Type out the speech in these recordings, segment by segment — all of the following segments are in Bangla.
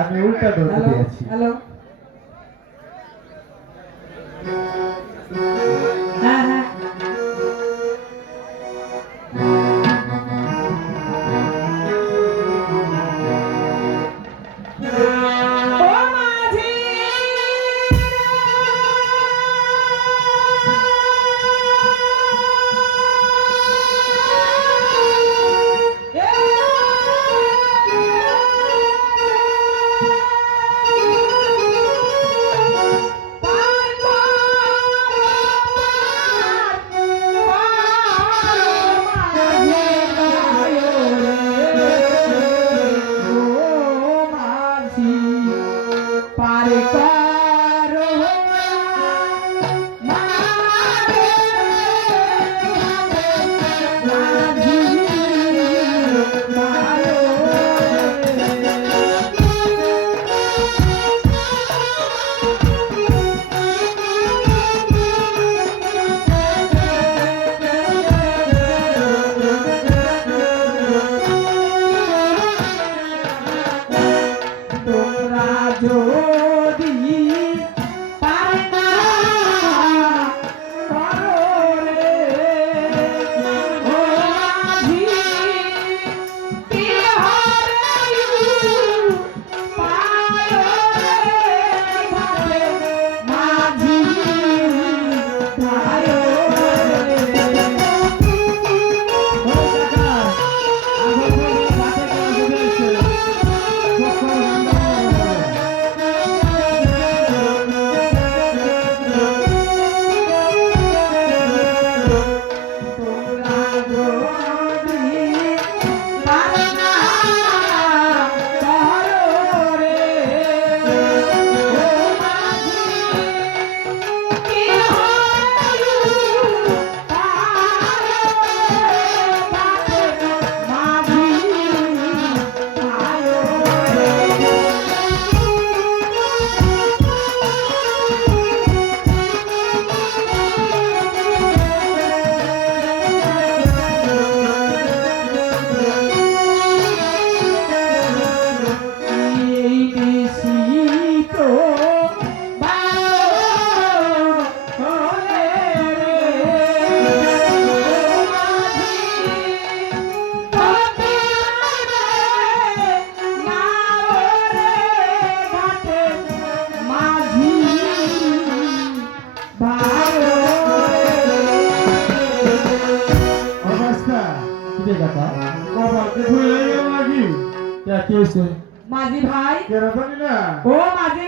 আমি উল্টা ধরতে দিয়েছি। হ্যালো, হ্যাঁ হ্যাঁ, মাঝি ভাই, ও মাঝি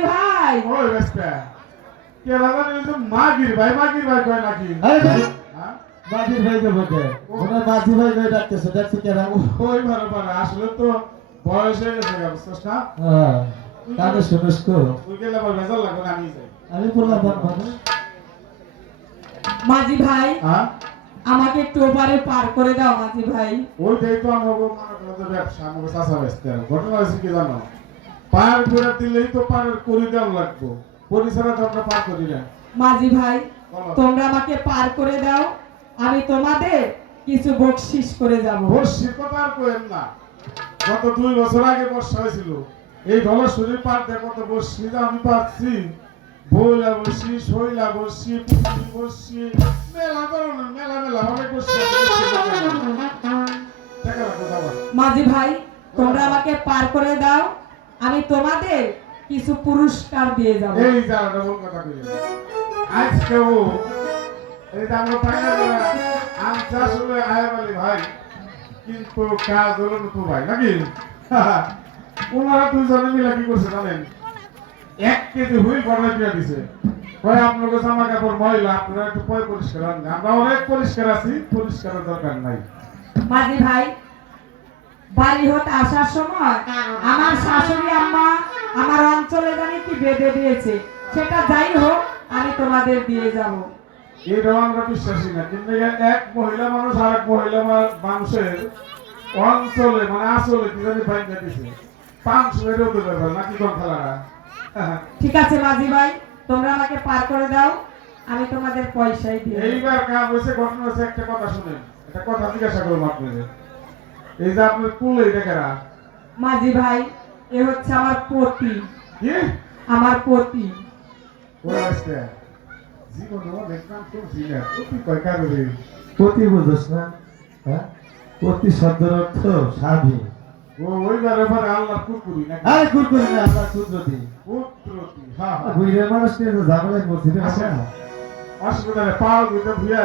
ভাই, মাগির ভাই কয় নাকি? মাঝির ভাই কে বলতে ওনার মাঝি ভাই কই ডাকতেছে, দেখছো কেন? ওই ভালো পারে, আসলে তো বয়স হয়ে গেছে, বুঝছস না? হ্যাঁ, কানে শুনিস তো? তুই গেলে আবার ভেজাল লাগবে না, আমি যাই। আমি বললাম মানে মাঝি ভাই, হ্যাঁ আমাকে একটু ওপারে পার করে দাও মাঝি ভাই। ওইটাই তো আমাকে মনে করো যে ব্যবসা, আমাকে চাষা বেচতে হবে। ঘটনা হয়েছে কি জানো, পার করে দিলেই তো পার করে দেওয়া লাগবো, পরিসরা তো আমরা পার করি না। মাঝি ভাই, তোমরা আমাকে পার করে দাও, আমি তোমাদের কিছু বকশিশ করে যাব। বর্ষির কথা আর কইেন না, গত 2 বছর আগে বর্ষা হয়েছিল, এই ধলেশ্বরীর পার দিয়ে কত বর্ষি আমি পাচ্ছি। বইলা বসি, শৈলা বসি, পুঁটি বসি, মেলা ধরনের মেলা অনেক বসি। টাকা রাখো যাবা মাঝি ভাই তোমরা আমাকে পার করে দাও আমি তোমাদের কিছু পুরস্কার দিয়ে যাব এই যা ডবল কথা কইলে আজকেও এই যে আমরা পাইনা যারা আনছে আসলে আয়াবালি ভাই কিন্তু কাজ হলো না তো ভাই নাকি ওনারা দুজনে মিলে কি করছে জানেন 1 কেজি হুইল বানাই দিয়ে দিছে কয় আপনাকে জামা কাপড় ময়লা আপনারা একটু পরিষ্কার আনবেন আমরা অনেক পরিষ্কার আছি পরিষ্কারের দরকার নাই মাঝি ভাই বাড়ি হতে আসার সময় আমার শাশুড়ি আম্মা আমার অঞ্চলে জানি কি বেঁধে দিয়েছে সেটা যাই হোক আমি তোমাদের দিয়ে যাব এটা আমরা বিশ্বাসী না কিন্তু এক মহিলা মানুষ আর এক মহিলা মানুষের অঞ্চলে মানে আসলে কি জানি বাইন্দা দিছে 500 এর হতে পারবে নাকি কোন খেলারা ঠিক আছে মাঝি ভাই তোমরা আমাকে পার করে দাও আমি তোমাদের পয়সাই দিয়ে দেব। এইবার কাম হয়েছে ঘটনা হচ্ছে একটা কথা শুনেন একটা কথা জিজ্ঞাসা করবো আপনাদের এই যে আপনার কুলে এটা কেরা মাঝি ভাই এ হচ্ছে আমার পতি কি আমার পতি ওরা আসছে জীবনে অনেক কাম করছি না প্রতি কয় কারণে পতি বুঝোস না হ্যাঁ পতি শব্দের অর্থ স্বামী ওইবার এবারে আল্লাহ কুকুরি না আরে কুরকুরি না আমরা কুদরতি পুত্রতি হ্যাঁ বুঝলে মানুষ নিয়ে তো ঝামেলায় পড়ছি রে বাবা। আসলে পাও দুটো ধুয়ে